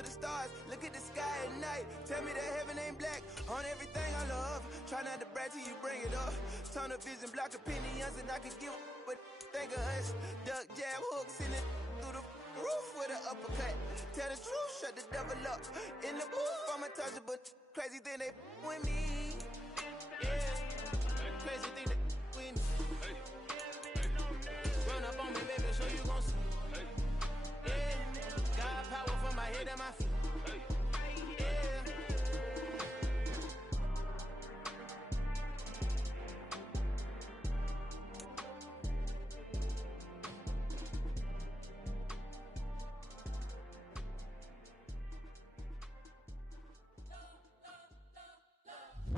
to the stars, look at the sky at night. Tell me that heaven ain't black on everything I love. Try not to brag till you bring it up. Tunnel vision, block opinions, and I can give what think of us. Duck, jab, hooks in it through the roof with an uppercut. Tell the truth, shut the devil up. In the booth, I'm untouchable. Crazy thing they with me. Yeah, crazy thing they with me. Run up on me, baby, so you gon' see. Yeah, got power from my head and my feet. Yeah.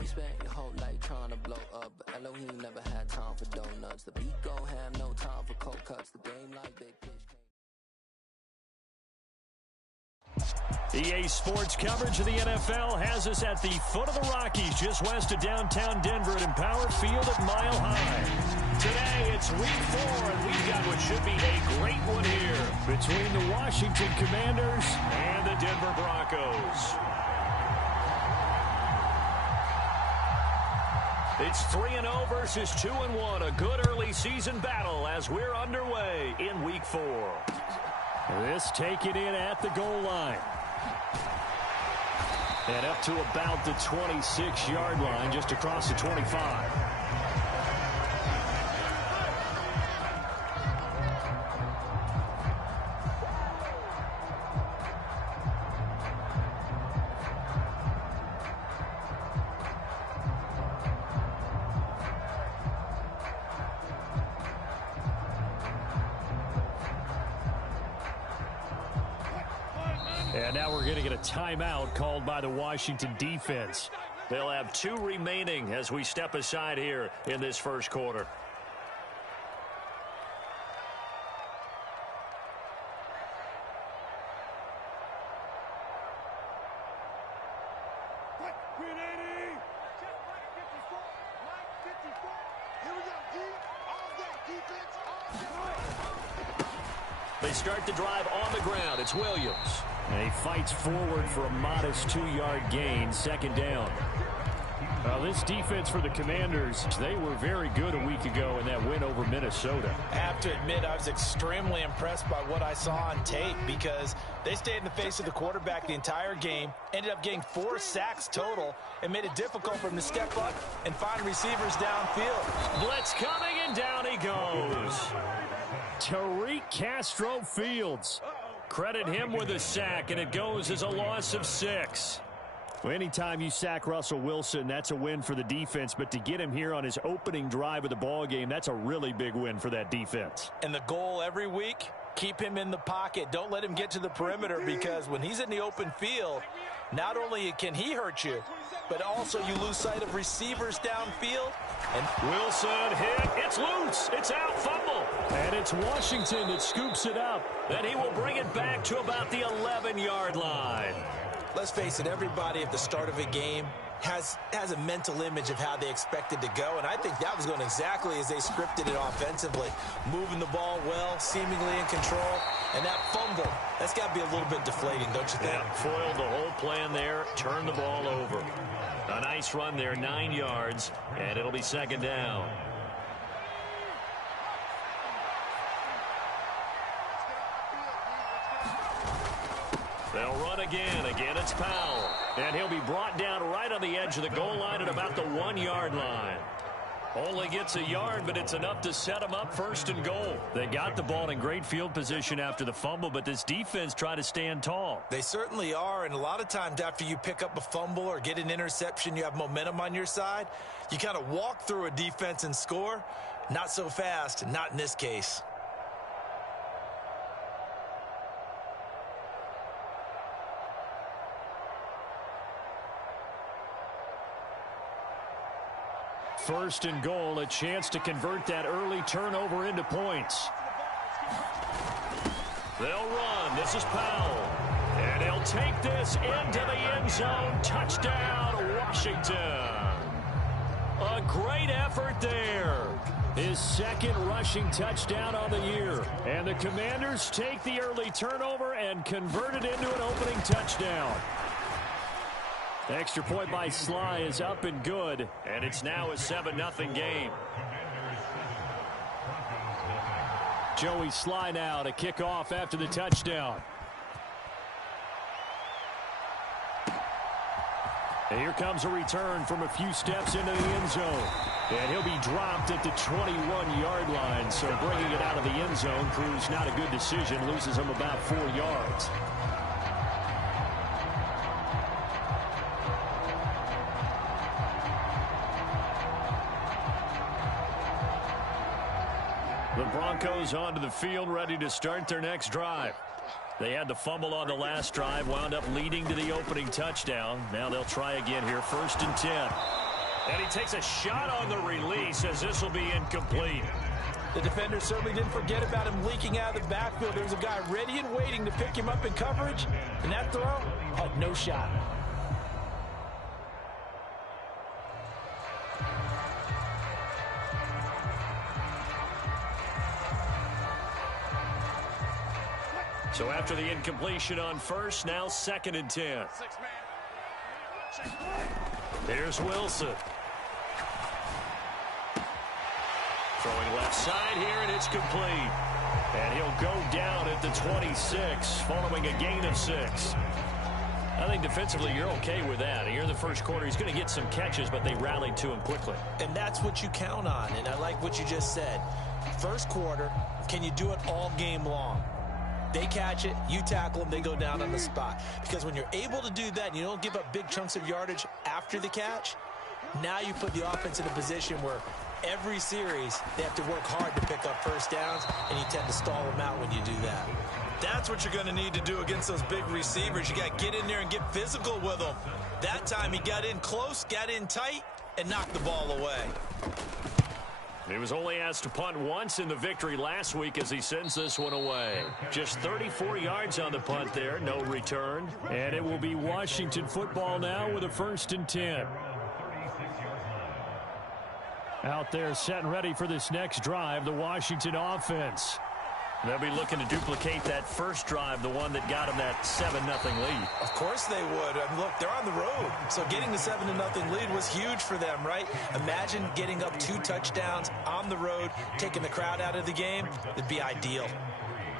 You spent your whole life trying to blow up, but Elohim never had time for donuts. The beat gon' have no time for cold cuts. The game like big pitch. EA Sports coverage of the NFL has us at the foot of the Rockies, just west of downtown Denver at Empower Field at Mile High. Today, it's Week 4, and we've got what should be a great one here between the Washington Commanders and the Denver Broncos. It's 3-0 versus 2-1, a good early season battle as we're underway in Week 4. This taken in at the goal line. And up to about the 26-yard line, just across the 25. And now we're going to get a timeout called by the Washington defense. They'll have 2 remaining as we step aside here in this first quarter. They start the drive on the ground. It's Williams. And he fights forward for a modest 2-yard gain, second down. This defense for the Commanders, they were very good a week ago in that win over Minnesota. I have to admit, I was extremely impressed by what I saw on tape because they stayed in the face of the quarterback the entire game, ended up getting 4 sacks total, and made it difficult for him to step up and find receivers downfield. Blitz coming, and down he goes. Tariq Castro-Fields. Credit him with a sack, and it goes as a loss of 6. Well, anytime you sack Russell Wilson, that's a win for the defense. But to get him here on his opening drive of the ball game, that's a really big win for that defense. And the goal every week, keep him in the pocket. Don't let him get to the perimeter, because when he's in the open field, not only can he hurt you, but also you lose sight of receivers downfield. And Wilson hit. It's loose. It's out. Fumble. And it's Washington that scoops it up. Then he will bring it back to about the 11-yard line. Let's face it, everybody at the start of a game has a mental image of how they expect it to go, and I think that was going exactly as they scripted it offensively. Moving the ball well, seemingly in control, and that fumble, that's got to be a little bit deflating, don't you think? Yeah, foiled the whole plan there, turned the ball over. A nice run there, 9 yards, and it'll be second down. They'll run again. Again, it's Powell. And he'll be brought down right on the edge of the goal line at about the 1-yard line. Only gets a yard, but it's enough to set him up first and goal. They got the ball in great field position after the fumble, but this defense tried to stand tall. They certainly are, and a lot of times after you pick up a fumble or get an interception, you have momentum on your side. You kind of walk through a defense and score. Not so fast, not in this case. First and goal, a chance to convert that early turnover into points. They'll run. This is Powell. And he'll take this into the end zone. Touchdown, Washington. A great effort there. His second rushing touchdown on the year. And the Commanders take the early turnover and converted into an opening touchdown. The extra point by Sly is up and good, and it's now a 7-0 game. Joey Sly now to kick off after the touchdown. And here comes a return from a few steps into the end zone. And he'll be dropped at the 21-yard line. So bringing it out of the end zone proves not a good decision. Loses him about 4 yards. The Broncos onto the field, ready to start their next drive. They had the fumble on the last drive, wound up leading to the opening touchdown. Now they'll try again here, 1st and 10. And he takes a shot on the release as this will be incomplete. The defender certainly didn't forget about him leaking out of the backfield. There was a guy ready and waiting to pick him up in coverage, and that throw had no shot. So after the incompletion on first, now 2nd and 10. Here's Wilson. Throwing left side here, and it's complete. And he'll go down at the 26, following a gain of 6. I think defensively you're okay with that. Here in the first quarter, he's going to get some catches, but they rallied to him quickly. And that's what you count on, and I like what you just said. First quarter, can you do it all game long? They catch it, you tackle them, they go down on the spot. Because when you're able to do that and you don't give up big chunks of yardage after the catch, now you put the offense in a position where every series they have to work hard to pick up first downs, and you tend to stall them out when you do that. That's what you're going to need to do against those big receivers. You got to get in there and get physical with them. That time he got in close, got in tight, and knocked the ball away. He was only asked to punt once in the victory last week as he sends this one away. Just 34 yards on the punt there, no return. And it will be Washington football now with a 1st and 10. Out there set and ready for this next drive, the Washington offense. They'll be looking to duplicate that first drive, the one that got them that 7-0 lead. Of course they would. I mean, look, they're on the road. So getting the 7-0 lead was huge for them, right? Imagine getting up 2 touchdowns on the road, taking the crowd out of the game. It'd be ideal.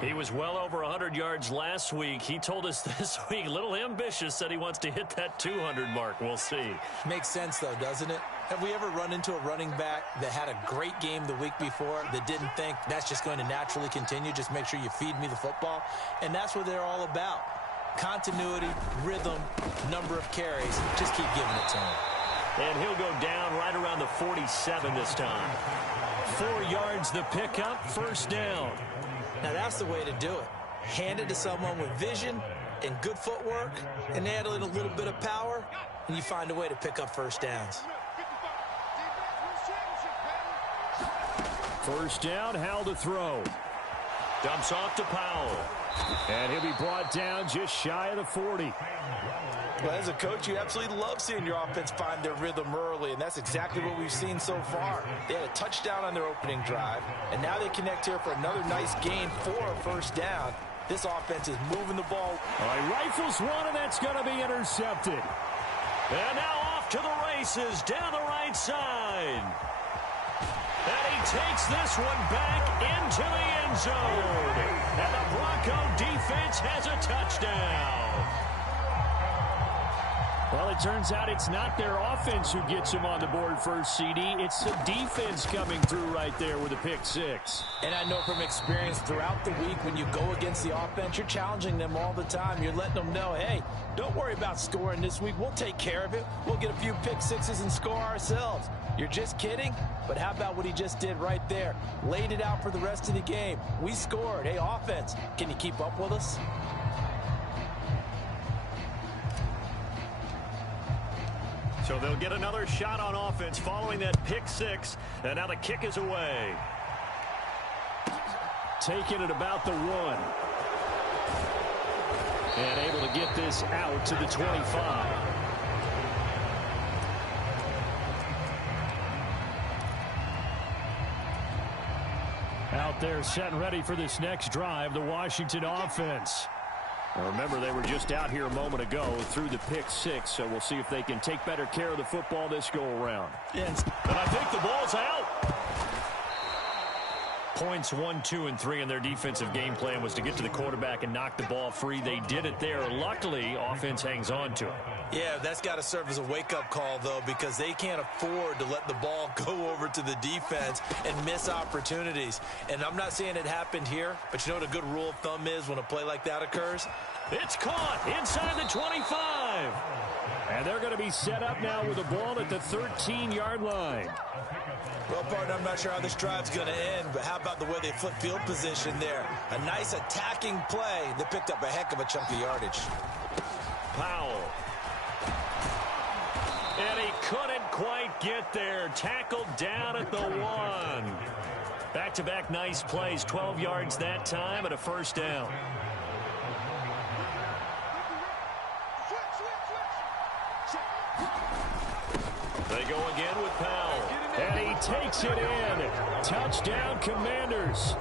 He was well over 100 yards last week. He told us this week, a little ambitious, said he wants to hit that 200 mark. We'll see. Makes sense, though, doesn't it? Have we ever run into a running back that had a great game the week before that didn't think that's just going to naturally continue? Just make sure you feed me the football. And that's what they're all about. Continuity, rhythm, number of carries. Just keep giving it to him. And he'll go down right around the 47 this time. 4 yards the pickup, 1st down. Now that's the way to do it. Hand it to someone with vision and good footwork, and add in a little bit of power, and you find a way to pick up first downs. 1st down, Howell to throw. Dumps off to Powell. And he'll be brought down just shy of the 40. Well, as a coach, you absolutely love seeing your offense find their rhythm early, and that's exactly what we've seen so far. They had a touchdown on their opening drive, and now they connect here for another nice gain for a 1st down. This offense is moving the ball. All right, rifles one, and that's going to be intercepted. And now off to the races down the right side. And he takes this one back into the end zone. And the Bronco defense has a touchdown. Well, it turns out it's not their offense who gets him on the board first, CD. It's the defense coming through right there with a pick 6. And I know from experience throughout the week when you go against the offense, you're challenging them all the time. You're letting them know, hey, don't worry about scoring this week. We'll take care of it. We'll get a few pick 6s and score ourselves. You're just kidding? But how about what he just did right there? Laid it out for the rest of the game. We scored. Hey, offense, can you keep up with us? So they'll get another shot on offense following that pick 6. And now the kick is away. Taking it about the 1. And able to get this out to the 25. Out there set and ready for this next drive, the Washington offense. Now remember, they were just out here a moment ago through the pick six, so we'll see if they can take better care of the football this go-around. And I think the ball's out. Points 1, 2, and 3 in their defensive game plan was to get to the quarterback and knock the ball free. They did it there. Luckily, offense hangs on to it. yeah, that's got to serve as a wake-up call, though, because they can't afford to let the ball go over to the defense and miss opportunities. And I'm not saying it happened here, but you know what a good rule of thumb is when a play like that occurs? It's caught inside the 25. And they're going to be set up now with the ball at the 13-yard line. Well, partner, I'm not sure how this drive's going to end, but how about the way they flip field position there? A nice attacking play that picked up a heck of a chunk of yardage. Powell. And he couldn't quite get there. Tackled down at the 1. Back-to-back nice plays. 12 yards that time and a first down. They go again with Powell. And he takes it in. Touchdown, Commanders.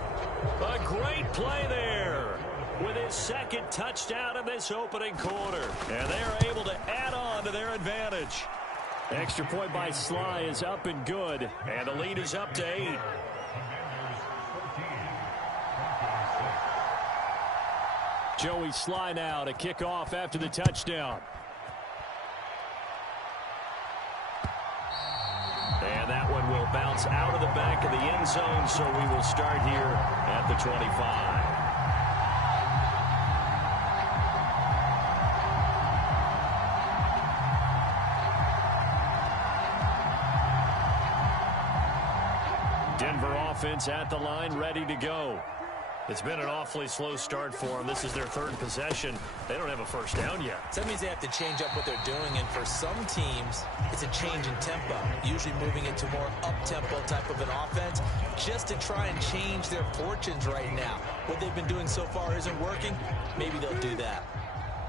A great play there with his second touchdown in this opening quarter. And they are able to add on to their advantage. Extra point by Sly is up and good. And the lead is up to 8. Joey Sly now to kick off after the touchdown. And that one will bounce out of the back of the end zone, so we will start here at the 25. Denver offense at the line, ready to go. It's been an awfully slow start for them. This is their third possession. They don't have a first down yet. So that means they have to change up what they're doing, and for some teams, it's a change in tempo, usually moving into more up-tempo type of an offense, just to try and change their fortunes right now. What they've been doing so far isn't working. Maybe they'll do that.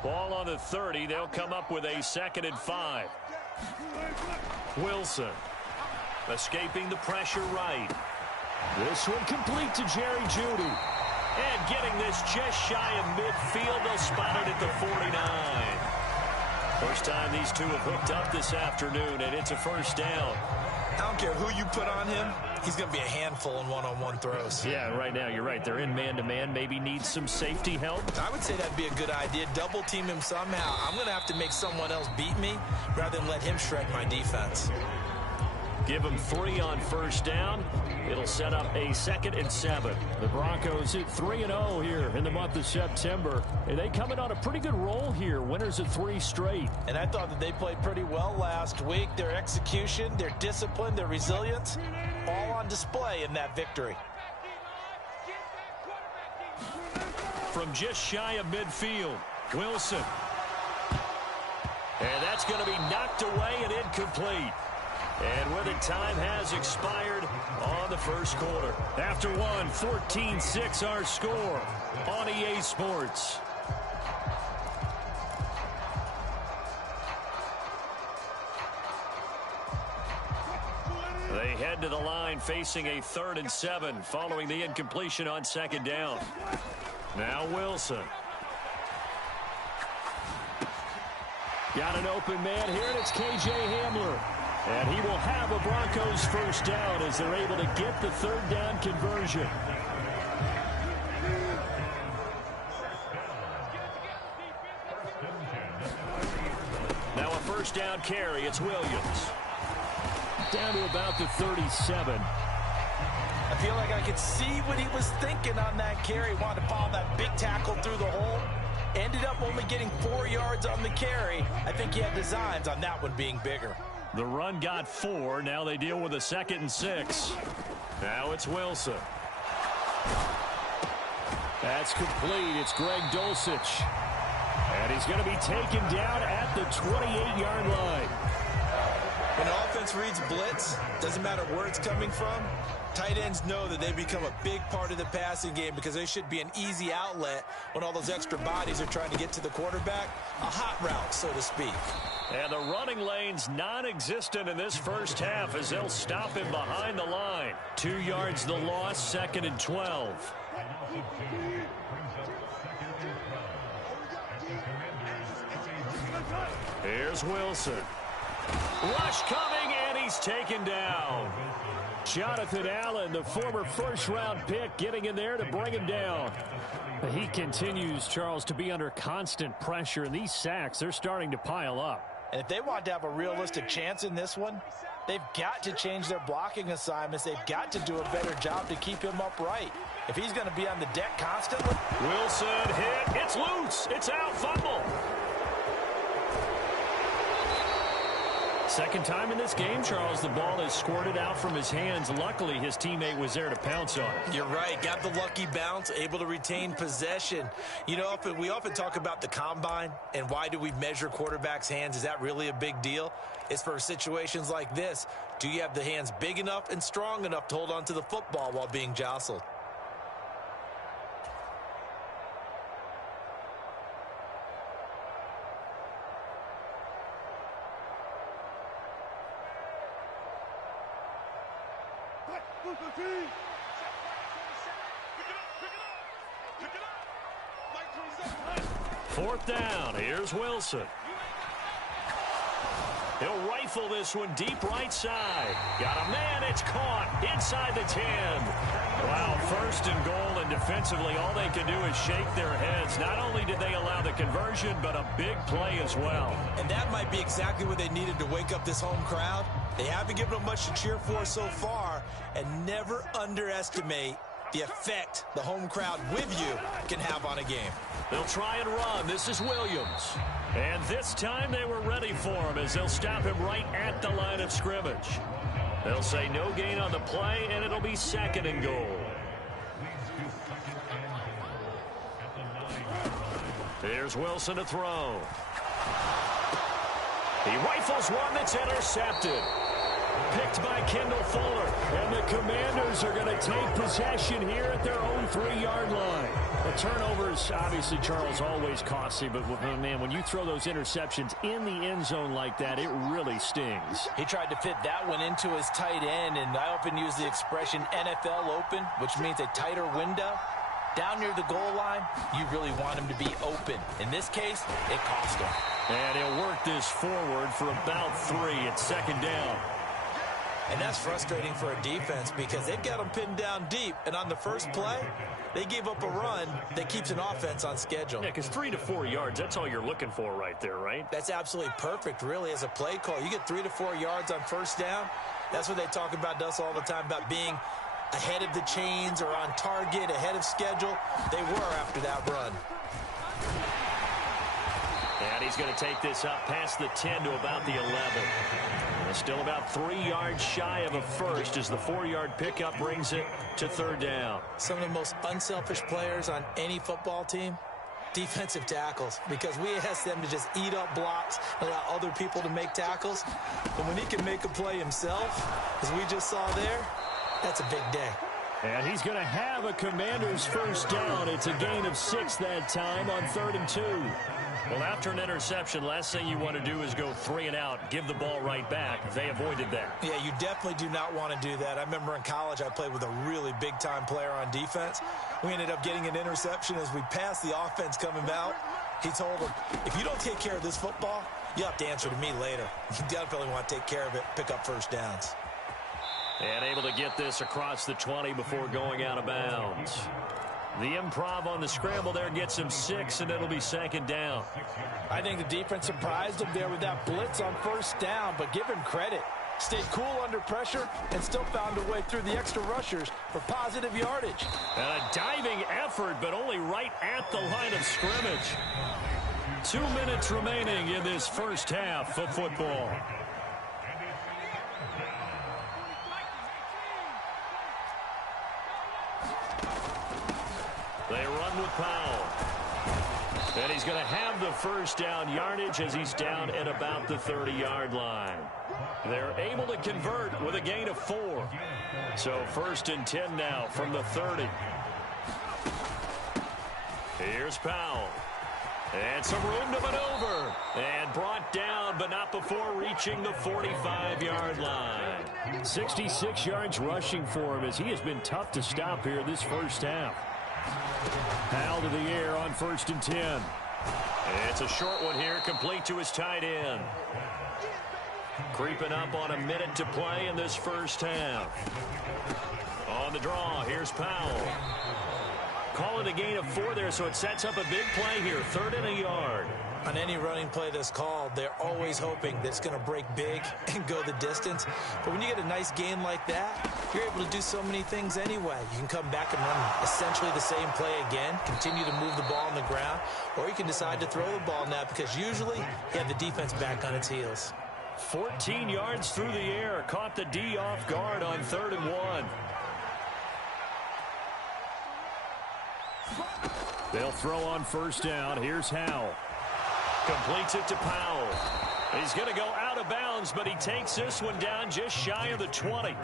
Ball on the 30. They'll come up with a 2nd and 5. Wilson escaping the pressure right. This one complete to Jerry Jeudy. And getting this just shy of midfield, they'll spot it at the 49. First time these two have hooked up this afternoon, and it's a first down. I don't care who you put on him. He's going to be a handful in one-on-one throws. Yeah, right now, you're right. They're in man-to-man. Maybe need some safety help. I would say that'd be a good idea. Double team him somehow. I'm going to have to make someone else beat me rather than let him shred my defense. Give him 3 on first down. It'll set up a 2nd and 7. The Broncos at 3-0 here in the month of September. And they come in on a pretty good roll here. Winners of 3 straight. And I thought that they played pretty well last week. Their execution, their discipline, their resilience, all on display in that victory. From just shy of midfield, Wilson. And that's going to be knocked away and incomplete. And with it, time has expired on the first quarter. After one, 14-6 our score on EA Sports. They head to the line facing a 3rd and 7 following the incompletion on 2nd down. Now Wilson. Got an open man here, and it's K.J. Hamler. And he will have a Broncos first down as they're able to get the 3rd down conversion. Now a first down carry. It's Williams. Down to about the 37. I feel like I could see what he was thinking on that carry. Wanted to follow that big tackle through the hole. Ended up only getting 4 yards on the carry. I think he had designs on that one being bigger. The run got 4. Now they deal with a 2nd and 6. Now it's Wilson. That's complete. It's Greg Dulcich. And he's going to be taken down at the 28-yard line. When offense reads blitz, doesn't matter where it's coming from, tight ends know that they become a big part of the passing game because they should be an easy outlet when all those extra bodies are trying to get to the quarterback. A hot route, so to speak. And the running lane's non-existent in this first half as they'll stop him behind the line. 2 yards the loss, 2nd and 12. Here's Wilson. Rush coming, and he's taken down. Jonathan Allen, the former first-round pick, getting in there to bring him down. He continues, Charles, to be under constant pressure, and these sacks, they're starting to pile up. And if they want to have a realistic chance in this one, they've got to change their blocking assignments. They've got to do a better job to keep him upright. If he's going to be on the deck constantly. Wilson hit. It's loose. It's out. Fumble. Second time in this game, Charles, the ball is squirted out from his hands. Luckily, his teammate was there to pounce on it. You're right. Got the lucky bounce, able to retain possession. You know, we often talk about the combine and why do we measure quarterbacks' hands. Is that really a big deal? It's for situations like this. Do you have the hands big enough and strong enough to hold on to the football while being jostled? Fourth down. Here's Wilson. He'll rifle this one deep right side. Got a man. It's caught inside the 10. Wow, first and goal, and defensively all they can do is shake their heads. Not only did they allow the conversion, but a big play as well. And that might be exactly what they needed to wake up this home crowd. They haven't given them much to cheer for so far, and never underestimate the effect the home crowd with you can have on a game. They'll try and run. This is Williams. And this time they were ready for him as they'll stop him right at the line of scrimmage. They'll say no gain on the play, and it'll be second and goal. Here's Wilson to throw. He rifles one that's intercepted. Picked by Kendall Fuller. And the Commanders are going to take possession here at their own 3-yard line. The turnovers, obviously, Charles, always costly. But, man, when you throw those interceptions in the end zone like that, it really stings. He tried to fit that one into his tight end, and I often use the expression NFL open, which means a tighter window. Down near the goal line, you really want him to be open. In this case, it cost him. And he'll work this forward for about 3 at second down. And that's frustrating for a defense because they've got them pinned down deep. And on the first play, they gave up a run that keeps an offense on schedule. Yeah, because 3 to 4 yards, that's all you're looking for right there, right? That's absolutely perfect, really, as a play call. You get 3 to 4 yards on first down. That's what they talk about to us all the time, about being ahead of the chains or on target, ahead of schedule. They were after that run. And he's going to take this up past the 10 to about the 11. Still about 3 yards shy of a first as the 4-yard pickup brings it to third down. Some of the most unselfish players on any football team, defensive tackles, because we ask them to just eat up blocks, allow other people to make tackles. But when he can make a play himself, as we just saw there, that's a big day. And he's going to have a Commander's first down. It's a gain of 6 that time on 3rd and 2. Well, after an interception, last thing you want to do is go 3 and out, give the ball right back. They avoided that. Yeah, you definitely do not want to do that. I remember in college I played with a really big-time player on defense. We ended up getting an interception as we passed the offense coming out. He told him, if you don't take care of this football, you'll have to answer to me later. You definitely want to take care of it, pick up first downs. And able to get this across the 20 before going out of bounds. The improv on the scramble there gets him 6, and it'll be second down. I think the defense surprised him there with that blitz on first down, but give him credit. Stayed cool under pressure and still found a way through the extra rushers for positive yardage. And a diving effort, but only right at the line of scrimmage. 2 minutes remaining in this first half of football. They run with Powell. And he's going to have the first down yardage as he's down at about the 30-yard line. They're able to convert with a gain of 4. So 1st and 10 now from the 30. Here's Powell. And some room to maneuver. And brought down, but not before reaching the 45-yard line. 66 yards rushing for him as he has been tough to stop here this first half. Powell to the air on 1st and 10. It's a short one here, complete to his tight end. Creeping up on a minute to play in this first half. On the draw, here's Powell. Call it a gain of 4 there, so it sets up a big play here, 3rd and a yard. On any running play that's called, they're always hoping that it's going to break big and go the distance. But when you get a nice gain like that, you're able to do so many things anyway. You can come back and run essentially the same play again, continue to move the ball on the ground, or you can decide to throw the ball now because usually you have the defense back on its heels. 14 yards through the air, caught the D off guard on 3rd and 1. They'll throw on first down. Here's Howell. Completes it to Powell. He's going to go out of bounds, but he takes this one down just shy of the 20.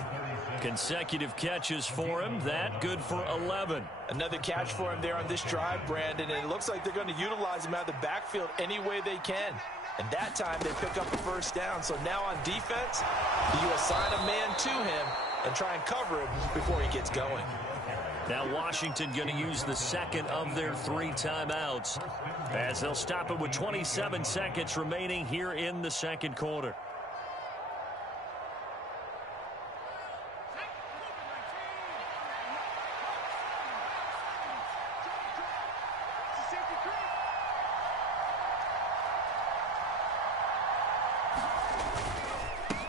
Consecutive catches for him. That good for 11. Another catch for him there on this drive, Brandon, and it looks like they're going to utilize him out of the backfield any way they can. And that time they pick up the first down. So now on defense, you assign a man to him and try and cover him before he gets going. Now Washington going to use the second of their 3 timeouts as they'll stop it with 27 seconds remaining here in the second quarter.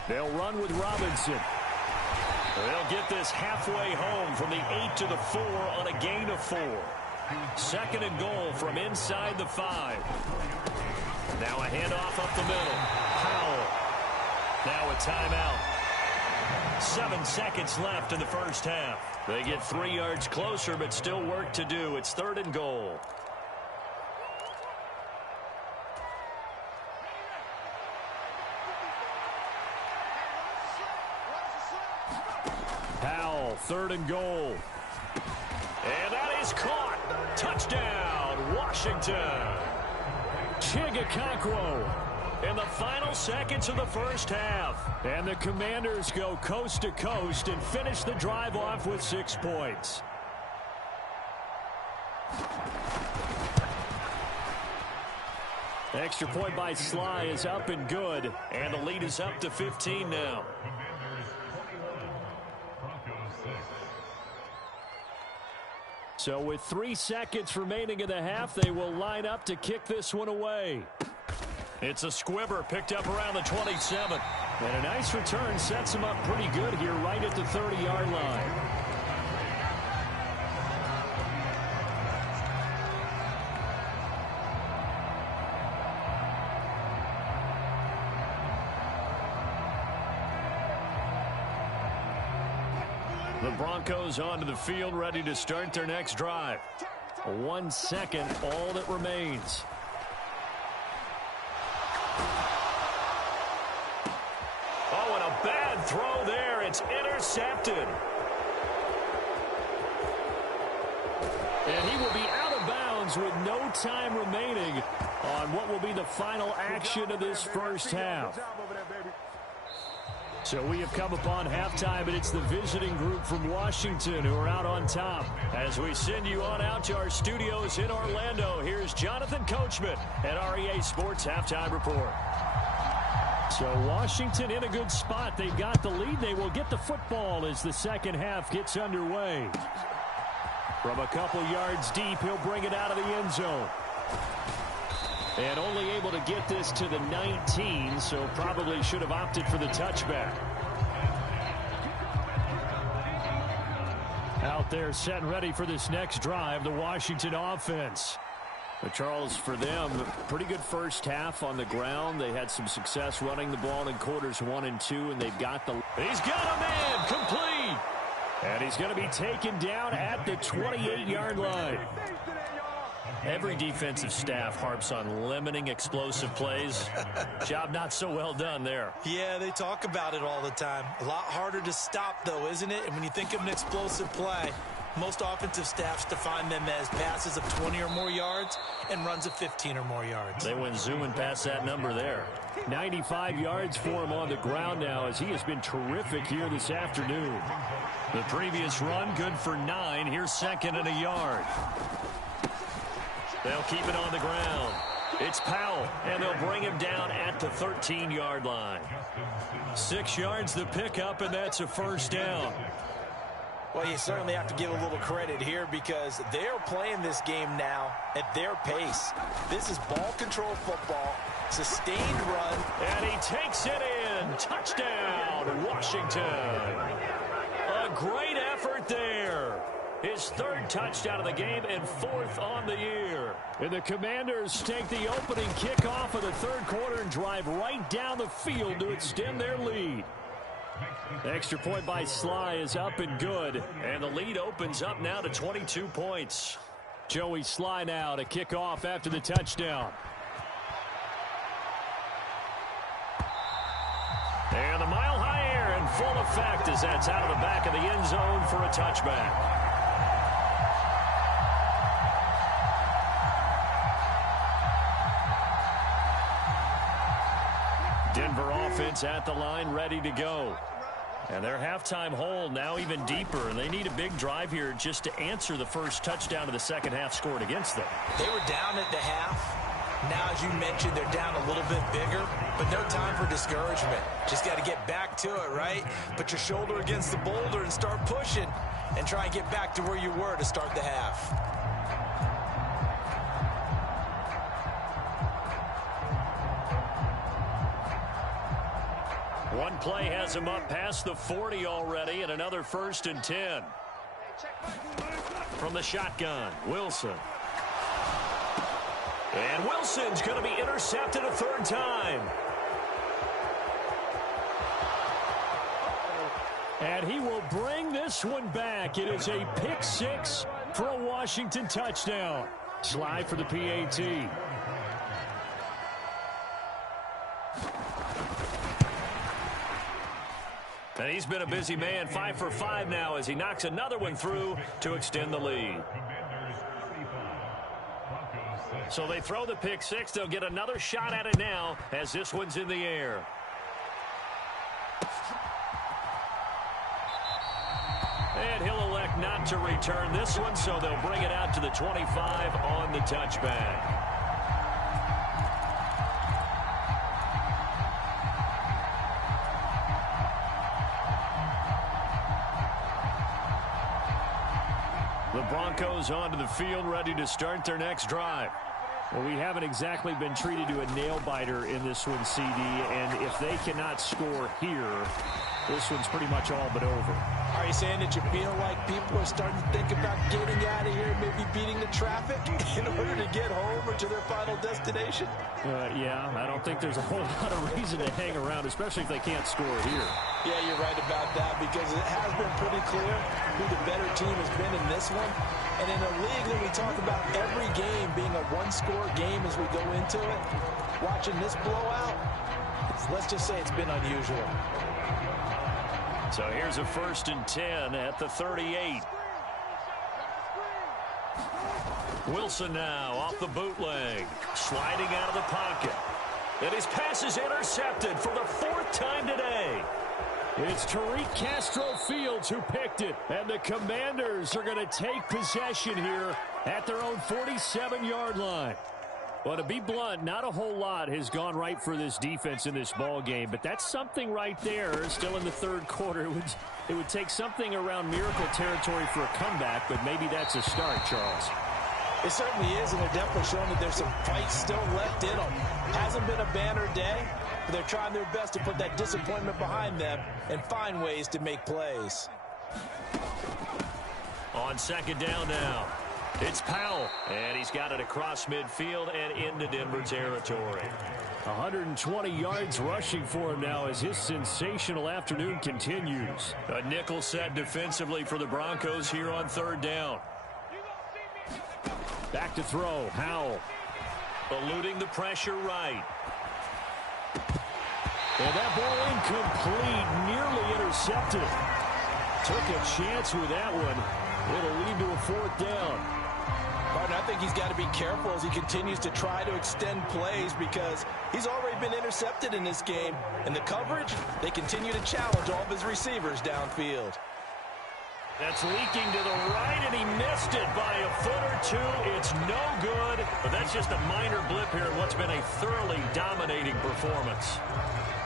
They'll run with Robinson. They'll get this halfway home from the 8 to the 4 on a gain of 4. 2nd and goal from inside the 5. Now a handoff up the middle. Powell. Now a timeout. 7 seconds left in the first half. They get 3 yards closer, but still work to do. It's 3rd and goal. Powell, 3rd and goal. And that is caught. Touchdown, Washington. Chigakakwo in the final seconds of the first half. And the Commanders go coast to coast and finish the drive off with 6 points. Extra point by Sly is up and good. And the lead is up to 15 now. So with 3 seconds remaining in the half, they will line up to kick this one away. It's a squibber picked up around the 27. And a nice return sets him up pretty good here right at the 30-yard line. The Broncos onto the field, ready to start their next drive. 1 second, all that remains. Oh, and a bad throw there. It's intercepted. And he will be out of bounds with no time remaining on what will be the final action of this first half. So we have come upon halftime, and it's the visiting group from Washington who are out on top. As we send you on out to our studios in Orlando, here's Jonathan Coachman at REA Sports Halftime Report. So Washington in a good spot. They've got the lead. They will get the football as the second half gets underway. From a couple yards deep, he'll bring it out of the end zone. And only able to get this to the 19, so probably should have opted for the touchback. Out there set and ready for this next drive, the Washington offense. But Charles, for them, pretty good first half on the ground. They had some success running the ball in quarters 1 and 2, and they've got the... He's got a man, complete! And he's going to be taken down at the 28-yard line. Every defensive staff harps on limiting explosive plays. Job not so well done there. Yeah, they talk about it all the time. A lot harder to stop, though, isn't it? And when you think of an explosive play, most offensive staffs define them as passes of 20 or more yards and runs of 15 or more yards. They went zooming past that number there. 95 yards for him on the ground now as he has been terrific here this afternoon. The previous run good for 9. Here's 2nd and a yard. They'll keep it on the ground. It's Powell, and they'll bring him down at the 13-yard line. 6 yards the pickup, and that's a first down. Well, you certainly have to give a little credit here because they're playing this game now at their pace. This is ball control football, sustained run. And he takes it in. Touchdown, Washington. A great effort there. His 3rd touchdown of the game and 4th on the year. And the Commanders take the opening kickoff of the 3rd quarter and drive right down the field to extend their lead. The extra point by Sly is up and good, and the lead opens up now to 22 points. Joey Sly now to kick off after the touchdown. And the mile-high air in full effect as that's out of the back of the end zone for a touchback. Denver offense at the line, ready to go. And their halftime hole now even deeper, and they need a big drive here just to answer the first touchdown of the second half scored against them. They were down at the half. Now, as you mentioned, they're down a little bit bigger, but no time for discouragement. Just got to get back to it, right? Put your shoulder against the boulder and start pushing and try and get back to where you were to start the half. One play has him up past the 40 already, and another 1st and 10. From the shotgun, Wilson. And Wilson's going to be intercepted a 3rd time. And he will bring this one back. It is a pick 6 for a Washington touchdown. Slide for the PAT. And he's been a busy man, 5 for 5 now as he knocks another one through to extend the lead. So they throw the pick 6. They'll get another shot at it now as this one's in the air. And he'll elect not to return this one, so they'll bring it out to the 25 on the touchback. The Broncos onto the field, ready to start their next drive. Well, we haven't exactly been treated to a nail-biter in this one, CD, and if they cannot score here, this one's pretty much all but over. Are you saying that you feel like people are starting to think about getting out of here, maybe beating the traffic in order to get home or to their final destination? Yeah, I don't think there's a whole lot of reason to hang around, especially if they can't score here. Yeah, you're right about that because it has been pretty clear who the better team has been in this one. And in a league that we talk about every game being a one-score game as we go into it, watching this blowout, let's just say it's been unusual. So here's a 1st and 10 at the 38. Wilson now off the bootleg, sliding out of the pocket. And his pass is intercepted for the 4th time today. It's Tariq Castro-Fields who picked it, and the Commanders are going to take possession here at their own 47-yard line. Well, to be blunt, not a whole lot has gone right for this defense in this ball game, but that's something right there. Still in the 3rd quarter, it would take something around miracle territory for a comeback, but maybe that's a start, Charles. It certainly is, and they're definitely showing that there's some fight still left in them. Hasn't been a banner day, but they're trying their best to put that disappointment behind them and find ways to make plays. On 2nd down now, it's Powell, and he's got it across midfield and into Denver territory. 120 yards rushing for him now as his sensational afternoon continues. A nickel set defensively for the Broncos here on 3rd down. Back to throw, Howell. Eluding the pressure right. And that ball incomplete, nearly intercepted. Took a chance with that one. It'll lead to a 4th down. Martin, I think he's got to be careful as he continues to try to extend plays because he's already been intercepted in this game. And the coverage, they continue to challenge all of his receivers downfield. That's leaking to the right, and he missed it by a foot or two. It's no good, but that's just a minor blip here in what's been a thoroughly dominating performance.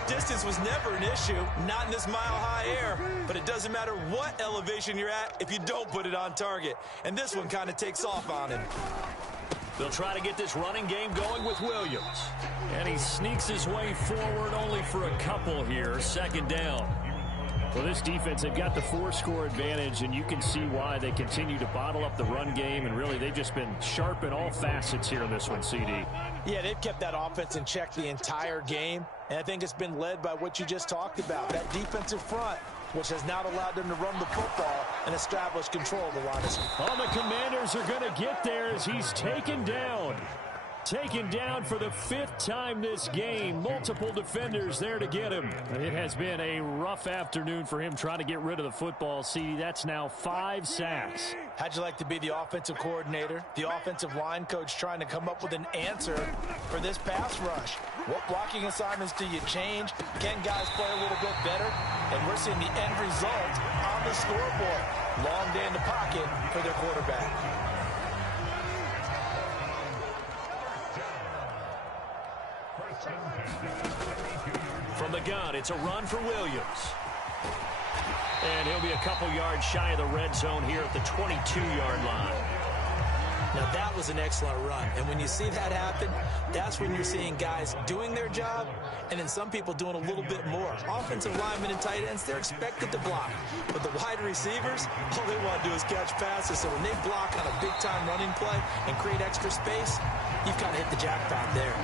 Distance was never an issue, not in this mile-high air, but it doesn't matter what elevation you're at if you don't put it on target. And this one kind of takes off on him. They'll try to get this running game going with Williams. And he sneaks his way forward only for a couple here. Second down. Well, this defense, they've got the 4-score advantage, and you can see why they continue to bottle up the run game, and really they've just been sharp in all facets here in this one, CD. Yeah, they've kept that offense in check the entire game, and I think it's been led by what you just talked about, that defensive front, which has not allowed them to run the football and establish control of the line of scrimmage. Oh, the Commanders are going to get there as he's taken down. Taken down for the 5th time this game. Multiple defenders there to get him. It has been a rough afternoon for him trying to get rid of the football. See, that's now 5 sacks. How'd you like to be the offensive coordinator, the offensive line coach trying to come up with an answer for this pass rush? What blocking assignments do you change? Can guys play a little bit better? And we're seeing the end result on the scoreboard. Long day in the pocket for their quarterback. From the gun, it's a run for Williams. And he'll be a couple yards shy of the red zone here at the 22-yard line. Now, that was an excellent run. And when you see that happen, that's when you're seeing guys doing their job and then some people doing a little bit more. Offensive linemen and tight ends, they're expected to block. But the wide receivers, all they want to do is catch passes. So when they block on a big-time running play and create extra space, you've kind of hit the jackpot there.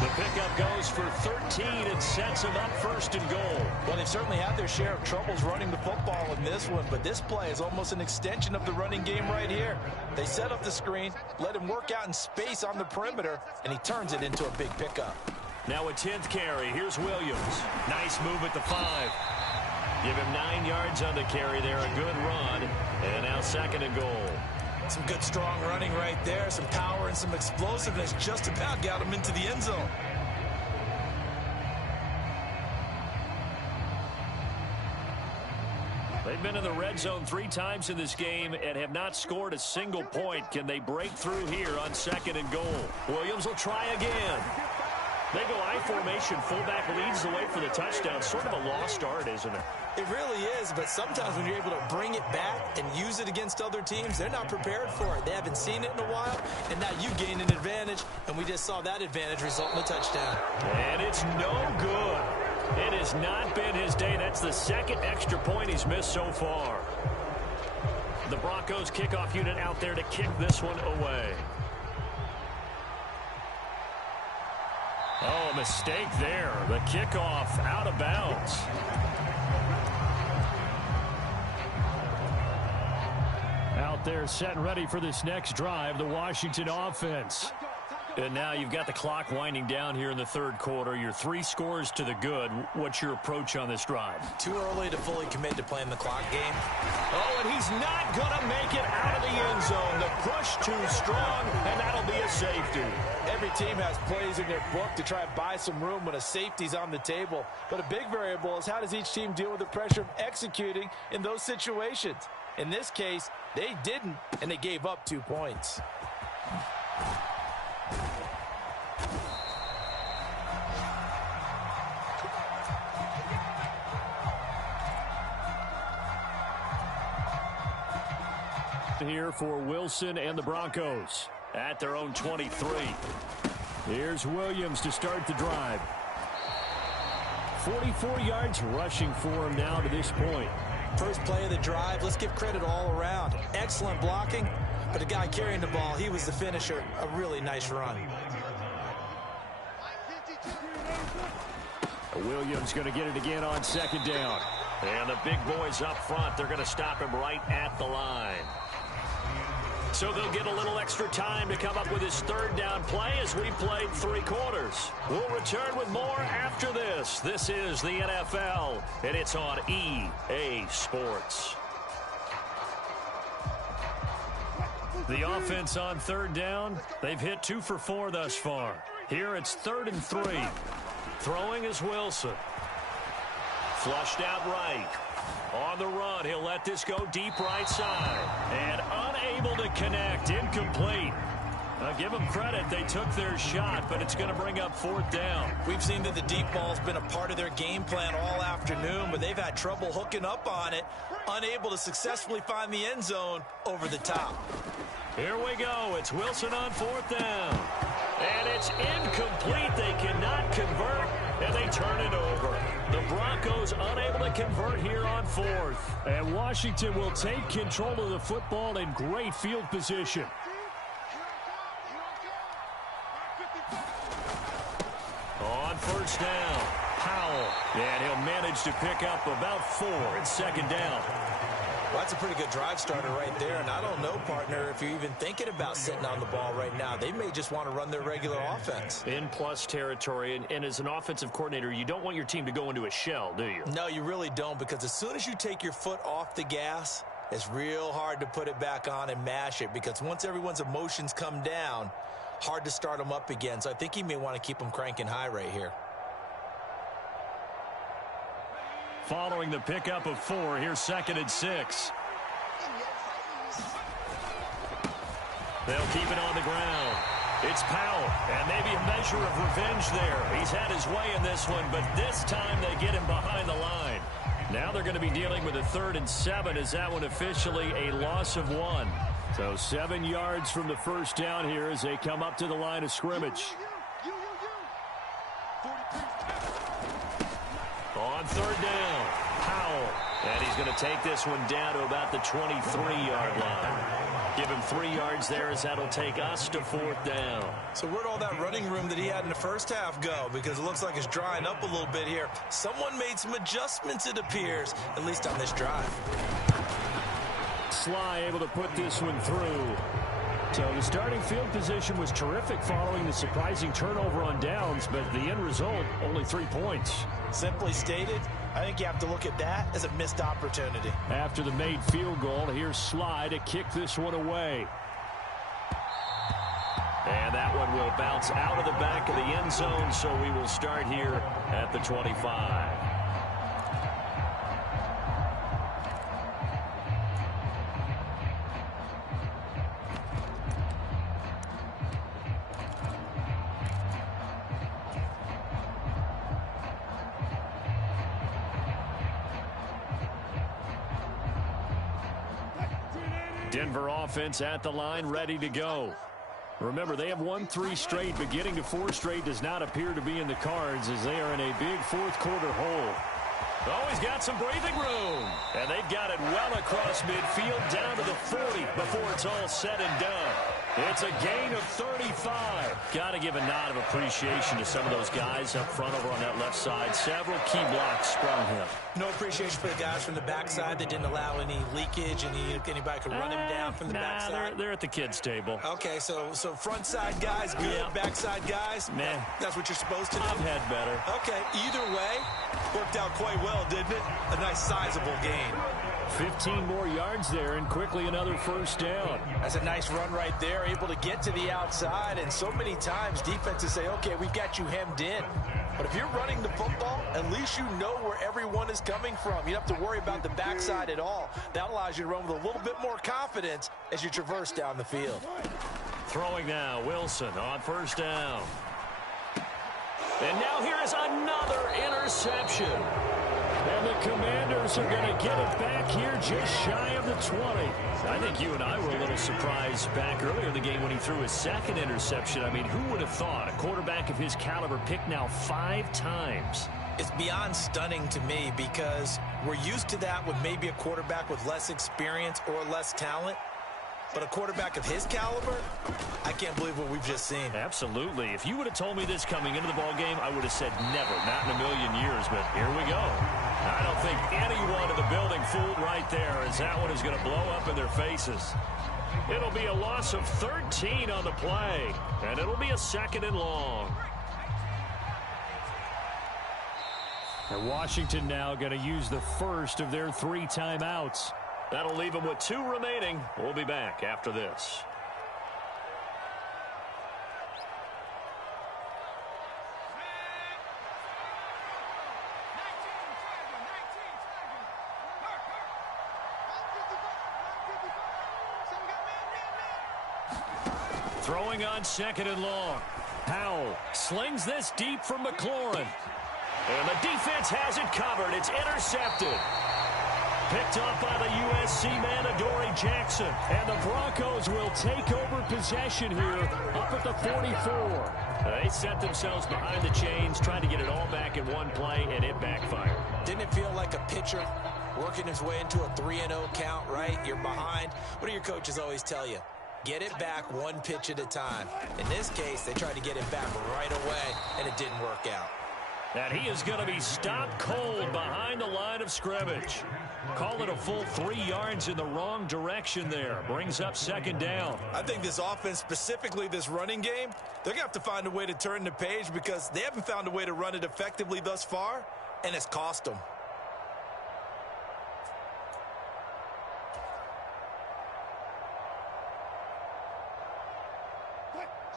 The pickup goes for 13 and sets him up 1st and goal. Well, they've certainly had their share of troubles running the football in this one, but this play is almost an extension of the running game right here. They set up the screen, let him work out in space on the perimeter, and he turns it into a big pickup. Now a 10th carry. Here's Williams. Nice move at the 5. Give him 9 yards on the carry there. A good run. And now 2nd and goal. Some good, strong running right there. Some power and some explosiveness just about got him into the end zone. They've been in the red zone 3 times in this game and have not scored a single point. Can they break through here on 2nd and goal? Williams will try again. They go I formation. Fullback leads the way for the touchdown. Sort of a lost art, isn't it? It really is, but sometimes when you're able to bring it back and use it against other teams, they're not prepared for it. They haven't seen it in a while, and now you gain an advantage, and we just saw that advantage result in a touchdown. And it's no good. It has not been his day. That's the 2nd extra point he's missed so far. The Broncos kickoff unit out there to kick this one away. Oh, a mistake there. The kickoff out of bounds. Out there set and ready for this next drive, the Washington offense. And now you've got the clock winding down here in the 3rd quarter. Your 3 scores to the good. What's your approach on this drive? Too early to fully commit to playing the clock game. Oh, and he's not going to make it out of the end zone. The push too strong, and that'll be a safety. Every team has plays in their book to try and buy some room when a safety's on the table. But a big variable is how does each team deal with the pressure of executing in those situations. In this case, they didn't, and they gave up 2 points. Here for Wilson and the Broncos at their own 23. Here's Williams to start the drive. 44 yards rushing for him now to this point. First play of the drive, let's give credit all around. Excellent blocking, but the guy carrying the ball, he was the finisher. A really nice run. Williams going to get it again on 2nd down. And the big boys up front, they're going to stop him right at the line. So they'll get a little extra time to come up with his 3rd down play as we played 3 quarters. We'll return with more after this. This is the NFL, and it's on EA Sports. The offense on 3rd down, they've hit 2 for 4 thus far. Here it's 3rd and 3. Throwing is Wilson. Flushed out right. On the run, he'll let this go deep right side. And unable to connect. Incomplete. Give them credit. They took their shot, but it's going to bring up 4th down. We've seen that the deep ball's been a part of their game plan all afternoon, but they've had trouble hooking up on it, unable to successfully find the end zone over the top. Here we go. It's Wilson on 4th down. And it's incomplete. They cannot convert, and they turn it over. The Broncos unable to convert here on 4th. And Washington will take control of the football in great field position. On 1st down, Powell. And he'll manage to pick up about 4 at 2nd down. Well, that's a pretty good drive starter right there, and I don't know, partner, if you're even thinking about sitting on the ball right now. They may just want to run their regular offense. In plus territory, and as an offensive coordinator, you don't want your team to go into a shell, do you? No, you really don't, because as soon as you take your foot off the gas, it's real hard to put it back on and mash it, because once everyone's emotions come down, hard to start them up again. So I think he may want to keep them cranking high right here. Following the pickup of 4, here's 2nd and 6. They'll keep it on the ground. It's Powell, and maybe a measure of revenge there. He's had his way in this one, but this time they get him behind the line. Now they're going to be dealing with a 3rd and 7 as that one officially a loss of 1. So 7 yards from the 1st down here as they come up to the line of scrimmage. On 3rd down, Powell. And he's going to take this one down to about the 23-yard line. Give him 3 yards there as that'll take us to 4th down. So where'd all that running room that he had in the first half go? Because it looks like it's drying up a little bit here. Someone made some adjustments, it appears, at least on this drive. Sly able to put this one through. So the starting field position was terrific following the surprising turnover on downs, but the end result, only 3 points. Simply stated, I think you have to look at that as a missed opportunity. After the made field goal, here's Sly to kick this one away. And that one will bounce out of the back of the end zone, so we will start here at the 25. Denver offense at the line, ready to go. Remember, they have won 3 straight, but getting to 4 straight does not appear to be in the cards as they are in a big 4th quarter hole. Oh, he's got some breathing room. And they've got it well across midfield down to the 40 before it's all said and done. It's a gain of 35. Got to give a nod of appreciation to some of those guys up front over on that left side. Several key blocks sprung him. No appreciation for the guys from the backside that didn't allow any leakage, and anybody could run him down from the backside. They're at the kids' table. Okay, so front side guys good, yeah. Backside guys, man, that's what you're supposed to do. I've had better. Okay, either way, worked out quite well, didn't it? A nice sizable gain. 15 more yards there, and quickly another 1st down. That's a nice run right there, able to get to the outside, and so many times defenses say, okay, we've got you hemmed in. But if you're running the football, at least you know where everyone is coming from. You don't have to worry about the backside at all. That allows you to run with a little bit more confidence as you traverse down the field. Throwing now, Wilson on 1st down. And now here is another interception. And the Commanders are going to get it back here just shy of the 20. I think you and I were a little surprised back earlier in the game when he threw his 2nd interception. I mean, who would have thought a quarterback of his caliber picked now 5 times? It's beyond stunning to me because we're used to that with maybe a quarterback with less experience or less talent. But a quarterback of his caliber, I can't believe what we've just seen. Absolutely. If you would have told me this coming into the ball game, I would have said never, not in a million years. But here we go. I don't think anyone in the building fooled right there, as that one is going to blow up in their faces. It'll be a loss of 13 on the play, and it'll be a 2nd and long. And Washington now going to use the first of their 3 timeouts. That'll leave them with 2 remaining. We'll be back after this. Throwing on 2nd and long. Powell slings this deep from McLaurin. And the defense has it covered. It's intercepted. Picked up by the USC man, Adoree Jackson. And the Broncos will take over possession here up at the 44. They set themselves behind the chains, trying to get it all back in one play, and it backfired. Didn't it feel like a pitcher working his way into a 3-0 count, right? You're behind. What do your coaches always tell you? Get it back one pitch at a time. In this case, they tried to get it back right away, and it didn't work out. And he is going to be stopped cold behind the line of scrimmage. Call it a full 3 yards in the wrong direction there. Brings up 2nd down. I think this offense, specifically this running game, they're going to have to find a way to turn the page because they haven't found a way to run it effectively thus far, and it's cost them.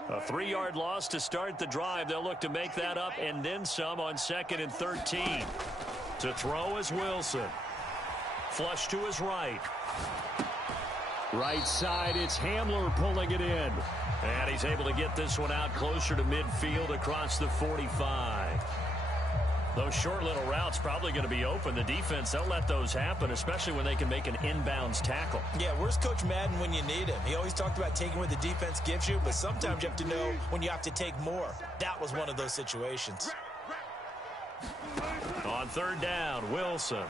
A 3-yard loss to start the drive. They'll look to make that up and then some on 2nd and 13. To throw is Wilson. Flush to his right. Right side, it's Hamler pulling it in. And he's able to get this one out closer to midfield across the 45. Those short little routes probably going to be open. The defense, they'll let those happen, especially when they can make an inbounds tackle. Yeah, where's Coach Madden when you need him? He always talked about taking what the defense gives you, but sometimes you have to know when you have to take more. That was one of those situations. On 3rd down, Wilson.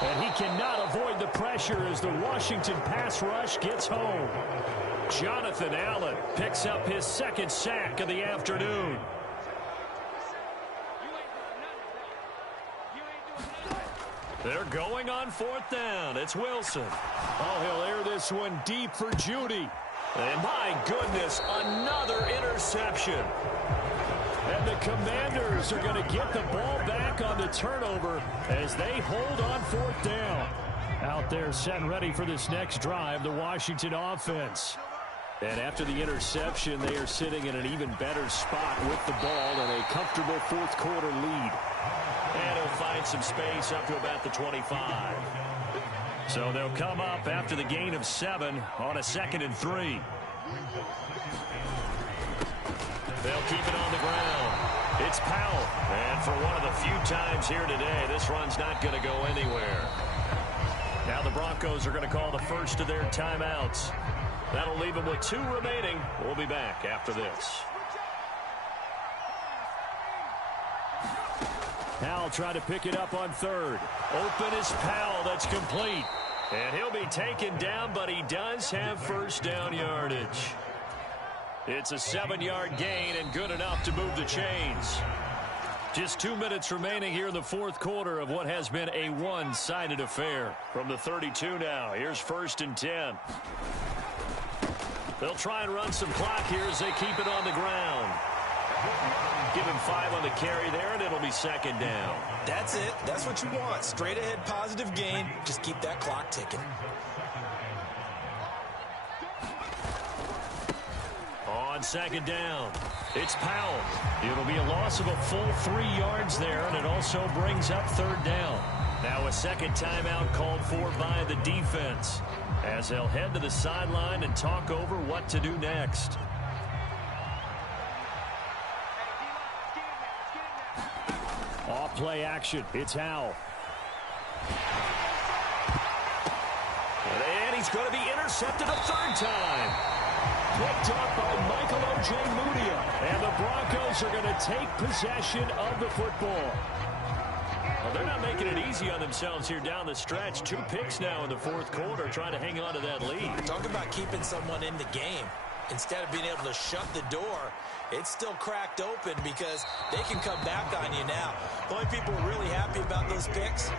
And he cannot avoid the pressure as the Washington pass rush gets home. Jonathan Allen picks up his 2nd sack of the afternoon. They're going on 4th down. It's Wilson. Oh, he'll air this one deep for Judy. And my goodness, another interception. And the Commanders are going to get the ball back on the turnover as they hold on 4th down. Out there set ready for this next drive, the Washington offense. And after the interception, they are sitting in an even better spot with the ball and a comfortable 4th quarter lead. And he'll find some space up to about the 25. So they'll come up after the gain of 7 on a 2nd and 3. They'll keep it on the ground. It's Powell. And for one of the few times here today, this run's not going to go anywhere. Now the Broncos are going to call the first of their timeouts. That'll leave them with 2 remaining. We'll be back after this. Powell trying to pick it up on 3rd. Open is Powell. That's complete. And he'll be taken down, but he does have 1st down yardage. It's a 7-yard gain and good enough to move the chains. Just 2 minutes remaining here in the 4th quarter of what has been a one-sided affair. From the 32 now, here's 1st and 10. They'll try and run some clock here as they keep it on the ground. Give him 5 on the carry there, and it'll be 2nd down. That's it. That's what you want. Straight ahead positive gain. Just keep that clock ticking. On 2nd down, it's Powell. It'll be a loss of a full 3 yards there, and it also brings up 3rd down. Now a 2nd timeout called for by the defense as they'll head to the sideline and talk over what to do next. Off play action. It's Howell. And he's going to be intercepted a 3rd time. Picked up by Michael Ojemudia. And the Broncos are going to take possession of the football. Well, they're not making it easy on themselves here down the stretch. 2 picks now in the 4th quarter, trying to hang on to that lead. Talk about keeping someone in the game. Instead of being able to shut the door, it's still cracked open because they can come back on you now. The only people really happy about those picks,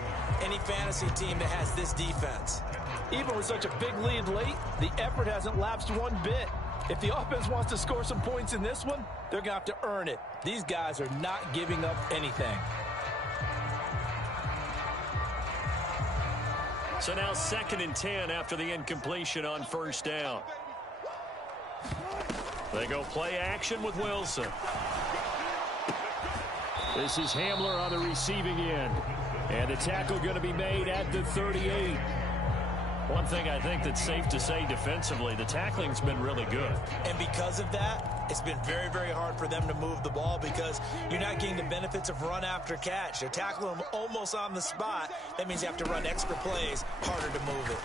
any fantasy team that has this defense. Even with such a big lead late, the effort hasn't lapsed one bit. If the offense wants to score some points in this one, they're going to have to earn it. These guys are not giving up anything. So now 2nd and 10 after the incompletion on 1st down. They go play action with Wilson. This is Hamler on the receiving end. And the tackle going to be made at the 38. One thing I think that's safe to say defensively, the tackling's been really good. And because of that, it's been very, very hard for them to move the ball because you're not getting the benefits of run after catch. They're tackling them almost on the spot. That means you have to run extra plays, harder to move it.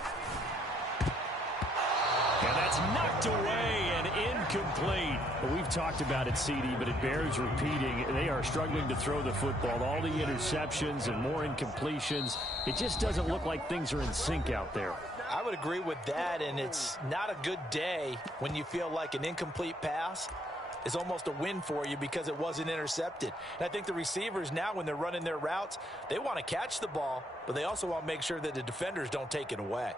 And that's knocked away and incomplete. We've talked about it, CD, but it bears repeating. They are struggling to throw the football. All the interceptions and more incompletions. It just doesn't look like things are in sync out there. I would agree with that, and it's not a good day when you feel like an incomplete pass is almost a win for you because it wasn't intercepted. And I think the receivers now, when they're running their routes, they want to catch the ball, but they also want to make sure that the defenders don't take it away.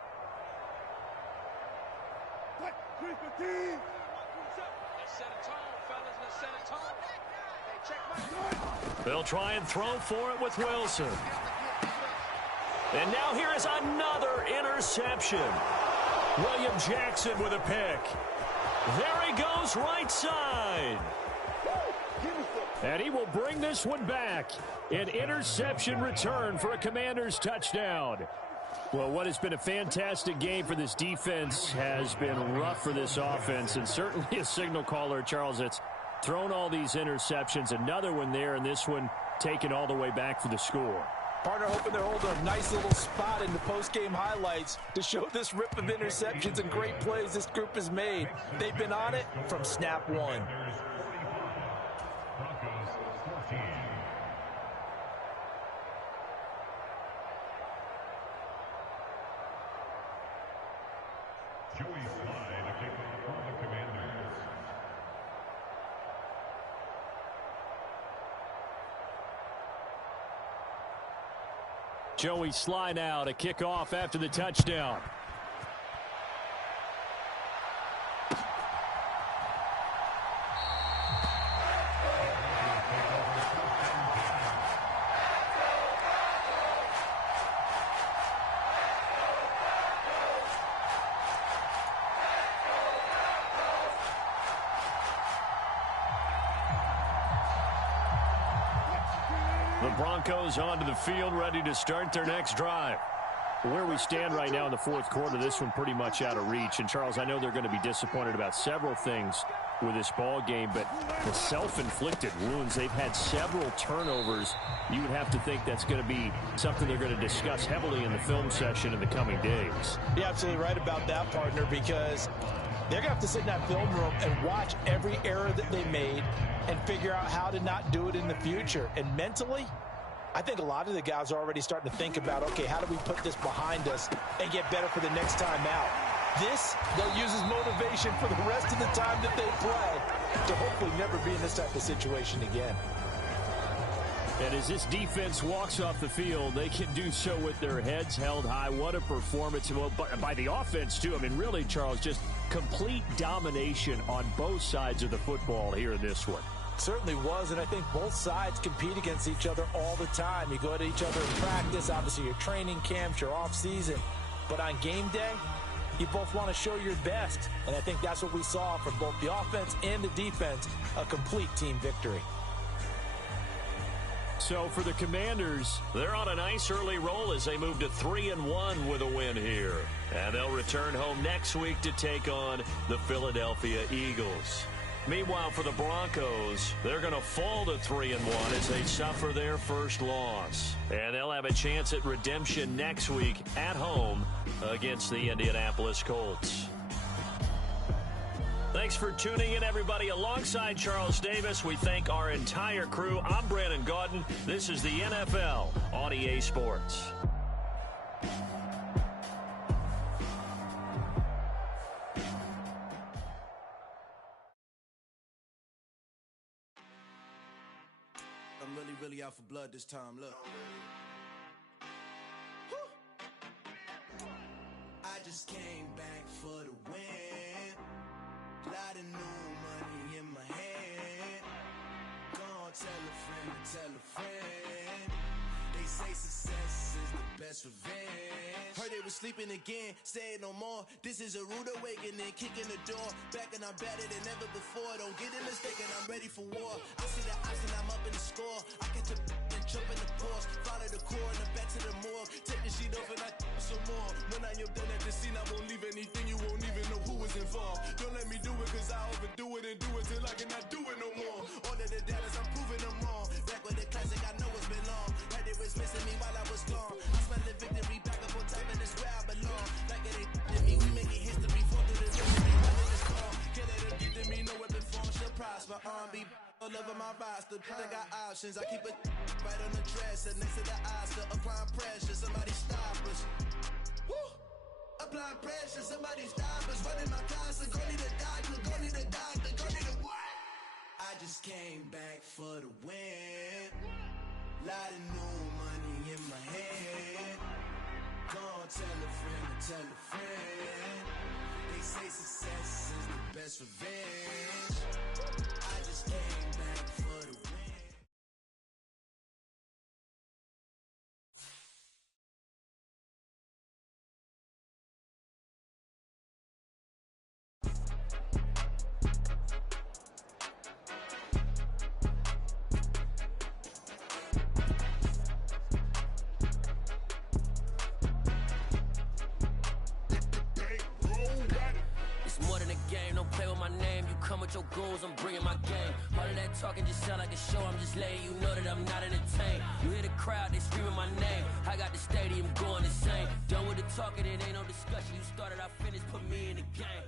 They'll try and throw for it with Wilson. And now here is another interception. William Jackson with a pick. There he goes, right side. And he will bring this one back. An interception return for a Commanders touchdown. Well, what has been a fantastic game for this defense has been rough for this offense, and certainly a signal caller, Charles, that's thrown all these interceptions. Another one there, and this one taken all the way back for the score. Partner hoping they're holding a nice little spot in the post-game highlights to show this rip of interceptions and great plays this group has made. They've been on it from snap one. Joey Sly now to kick off after the touchdown. The Broncos onto the field, ready to start their next drive. Where we stand right now in the fourth quarter, this one pretty much out of reach. And, Charles, I know they're going to be disappointed about several things with this ball game, but the self-inflicted wounds, they've had several turnovers. You would have to think that's going to be something they're going to discuss heavily in the film session in the coming days. You're absolutely right about that, partner, because they're going to have to sit in that film room and watch every error that they made and figure out how to not do it in the future. And mentally, I think a lot of the guys are already starting to think about, okay, how do we put this behind us and get better for the next time out? This, they'll use as motivation for the rest of the time that they play to hopefully never be in this type of situation again. And as this defense walks off the field, they can do so with their heads held high. What a performance by the offense, too. I mean, really, Charles, just complete domination on both sides of the football here in this one. Certainly was, and I think both sides compete against each other all the time. You go at each other in practice, obviously your training camps, your off-season. But on game day, you both want to show your best. And I think that's what we saw from both the offense and the defense, a complete team victory. So for the Commanders, they're on a nice early roll as they move to 3-1 with a win here. And they'll return home next week to take on the Philadelphia Eagles. Meanwhile, for the Broncos, they're going to fall to 3-1 as they suffer their first loss. And they'll have a chance at redemption next week at home against the Indianapolis Colts. Thanks for tuning in, everybody. Alongside Charles Davis, we thank our entire crew. I'm Brandon Gaudin. This is the NFL on EA Sports. Really out for blood this time, look. I just came back for the win. Lot of new money in my hand. Gonna tell a friend to tell a friend. They say success is the best revenge. Heard they was sleeping again, say it no more. This is a rude awakening, kicking the door. Back and I'm better than ever before. Don't get it mistaken, I'm ready for war. I see the option, I'm up in the score. I catch a and jump in the course. Follow the core and the back to the morgue. Take the sheet off and I some more. When I am done at the scene, I won't leave anything. You won't even know who was involved. Don't let me do it, cause I overdo it and do it till I cannot do it no more. All of the doubters, I'm proving them wrong. Back with the classic, I know it's been long. Had they was missing me while I was gone. I smell the victory back up on top, and it's where I belong. Like it ain't to me, we making history. Fall through the mystery, running the storm. Can't let them get to me, no weapon form shall prosper. R&B all over my roster, I got options. I keep it right on the dresser, next to the Oscar. Applying pressure, somebody stop us. Woo! Applying pressure, somebody stop us. Running my closet, go need a doctor, go need a doctor, go need a what? I just came back for the win. Lot of new money in my hand. Go on, tell a friend and tell a friend. They say success is the best revenge. I just came back for the win. Your goals, I'm bringing my game. All of that talking just sound like a show. I'm just letting you know that I'm not entertained. You hear the crowd, they screaming my name. I got the stadium going insane. Done with the talking, it ain't no discussion. You started, I finished, put me in the game.